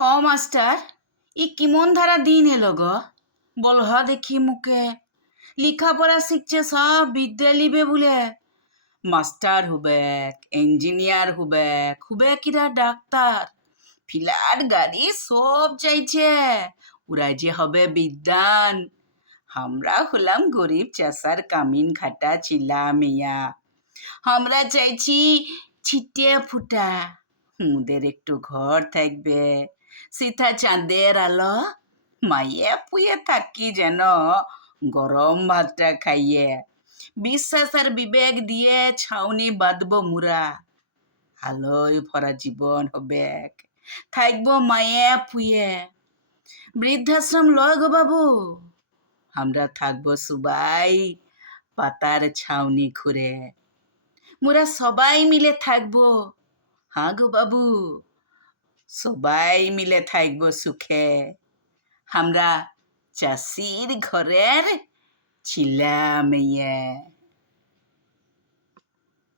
Master, ই কিমন ধারা দিন এলো গো? বলহ দেখি মুখে। লিখাপড়া শিখছে সব বিদ্যে লিবে বলে। মাস্টার হুবেক, ইঞ্জিনিয়ার হুবেক, হুবেক ইরা ডাক্তার, ফিলার গাড়ি সব চাইছে। ওরা যে হবে বিদ্বান। আমরা হলাম গরিব চাষার কামিন খাটা ছিলা মিয়া। আমরা চাইছি ছিটে ফুটা, মুদের একটু ঘর থাকবে, সিথা চাঁদের আলো, মাইয়ে পুয়ে থাকি যেন গরম ভাতটা খাইয়ে। বিশ্বাস আর বিবেক দিয়ে ছাউনি বাঁধবো মুরা। আলোয় ভরা জীবন হবে, থাকবো মায়ে পুয়ে। বৃদ্ধাশ্রম লয় গো বাবু, আমরা থাকবো সবাই পাতার ছাউনি ঘুরে। মোরা সবাই মিলে থাকবো, হ্যাঁ গো বাবু, সবাই মিলে থাকবো সুখে। আমরা চাষির ঘরের ছিলা মেয়ে।